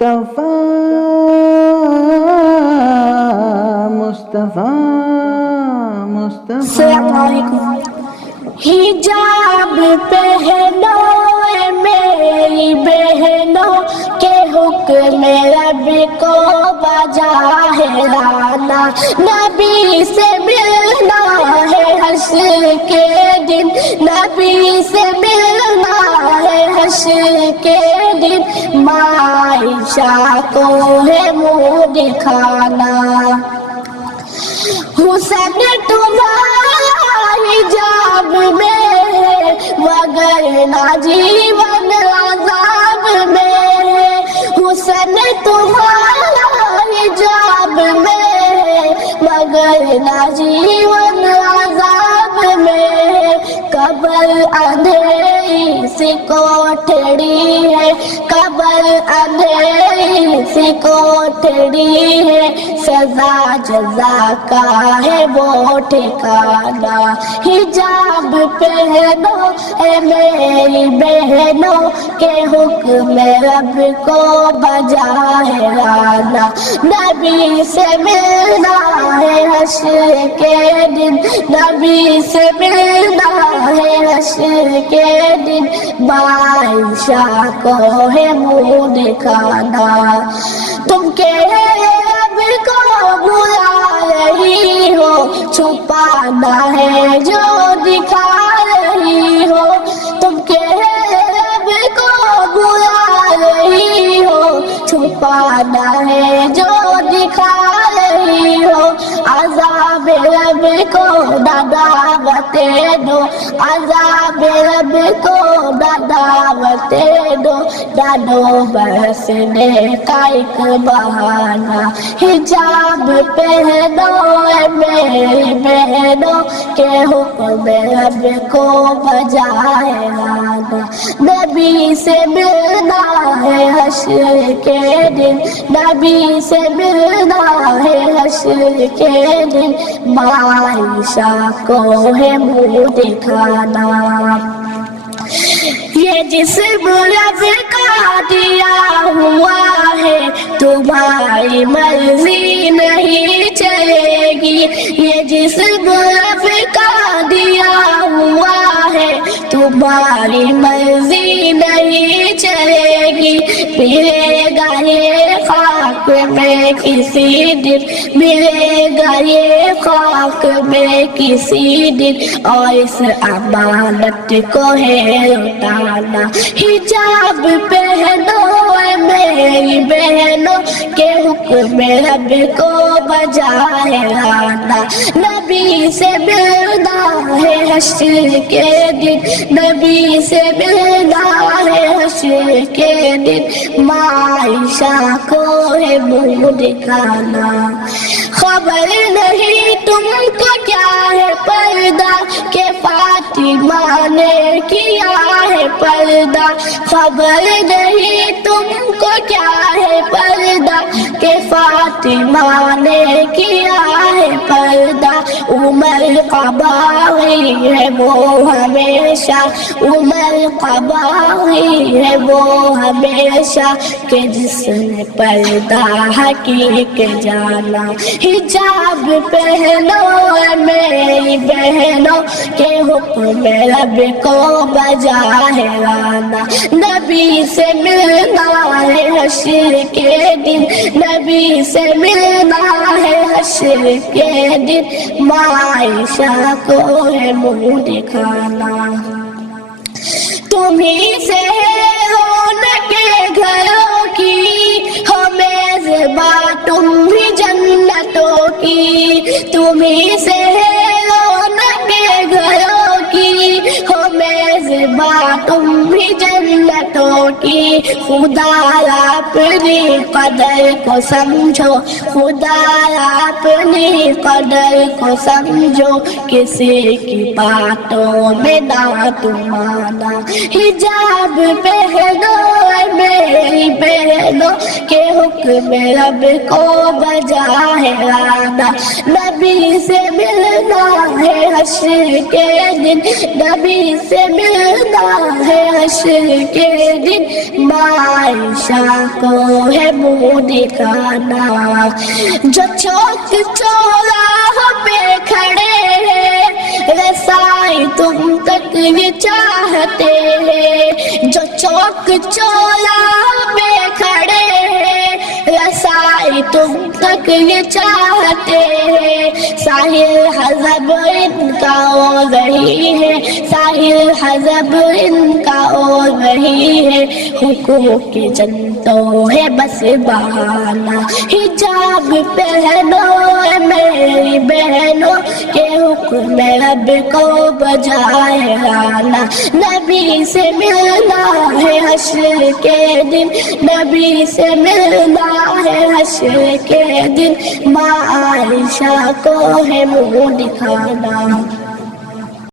مصطفیٰ مصطفیٰ مصطفیٰ۔ السلام علیکم۔ حجاب پہنو اے میری بہنوں کہ حکم رب کو بجا ہے لانا، نبی سے ملنا ہے حشر کے دن، نبی سے ملنا ہے حشر کے دن، عائشہ کو ہے منہ دکھانا۔ حسن تمہارا حجاب میں ہے وگرنہ جیون عذاب میں ہے، حسن تمہارا حجاب میں ہے وگرنہ جیون عذاب میں ہے، قبر اندھیری سی کوٹھڑی ہے، قبر اندھیری سی کوٹھڑی ہے، سزا جزا کا ہے وہ ٹھکانا۔ حجاب پہنو اے میری بہنوں کہ حکم رب کو بجا ہے لانا، نبی سے ملنا ہے حشر کے دن، نبی سے ملنا ہے حشر کے دن، عائشہ کو ہے منہ دکھانا۔ تم کہ رب کو بلا رہی ہو، چھپانا ہے جو دکھا رہی ہو، تم کہ رب کو بلا رہی ہو، چھپانا ہے جو دکھا رہی ہو، عذاب رب کو دعوتیں دو، عذاب رب کو دعوتیں دو، ڈالو برسنے کا ایک بہانہ۔ حجاب پہنو اے میری بہنوں کہ حکم رب کو بجا ہے لانا، نبی سے ملنا ہے حشر کے دن، نبی سے ملنا ہے حشر کے دن، عائشہ کو ہے منہ دکھانا۔ یہ جسم رب کا دیا ہوا ہے، تمہاری مرضی نہیں چلے گی، یہ جسم رب کا دیا ہوا ہے، تمہاری مرضی نہیں چلے گی، ملے گا یہ خاک میں کسی دن، ملے گا یہ خاک میں کسی دن، اور اس امانت کو ہے لوٹانا۔ حجاب پہنو اے میری بہنوں کہ حکم رب کو بجا ہے لانا، نبی سے ملنا ہے حشر کے دن، نبی سے ملنا ہے حشر کے دن، عائشہ کو ہے منہ دکھانا۔ خبر نہیں تم کو کیا ہے پردہ کہ فاطمہ نے کیا ہے پردہ، خبر نہیں تم کو کیا ہے پردہ کہ فاطمہ نے کیا ہے پردہ، عمر کا باغی ہے وہ ہمیشہ، عمر کا باغی ہے وہ ہمیشہ کہ جس نے پردہ حقیقت جانا۔ حجاب پہنو اے میری بہنوں کہ حکم رب کو بجا ہے لانا، نبی سے ملنا ہے حشر کے دن، نبی سے ملنا ہے حشر کے دن، عائشہ کو ہے منہ دکھانا۔ تمہیں سے رونق گھروں کی ہو میزباں تم بھی جنتوں کی، تمہیں سے رونق گھروں کی ہو میزباں تم بھی جنتوں کی، خدا اپنی قدر کو سمجھو، خدا اپنی قدر کو سمجھو، کسی کی باتوں میں نہ تم آنا۔ حجاب پہنو اے میری بہنوں کہ حکم رب کو بجا ہے لانا، نبی سے ملنا ہے حشر کے دن، نبی سے ملنا ہے حشر کے دن، عائشہ کو ہے منہ دکھانا. جو چوک چوراہوں پہ کھڑے ہیں رسائی تم تک یہ چاہتے ہیں. جو چوک چوراہوں پہ کھڑے ہیں رسائی تم تک یہ چاہتے ہیں. ساحل حزب ان کا اور رہی ہے, ساحل حزب ان کا اور رہی ہے. حقوق کی جنتوں ہے بس بہانہ. حجاب پہنو اے میری بہنوں کہ حکم رب کو بجائے لانا. نبی سے ملنا ہے حشر کے دن, نبی سے ملنا ہے حشر کے دن. ماں عائشہ کو ہے منہ دکھانا.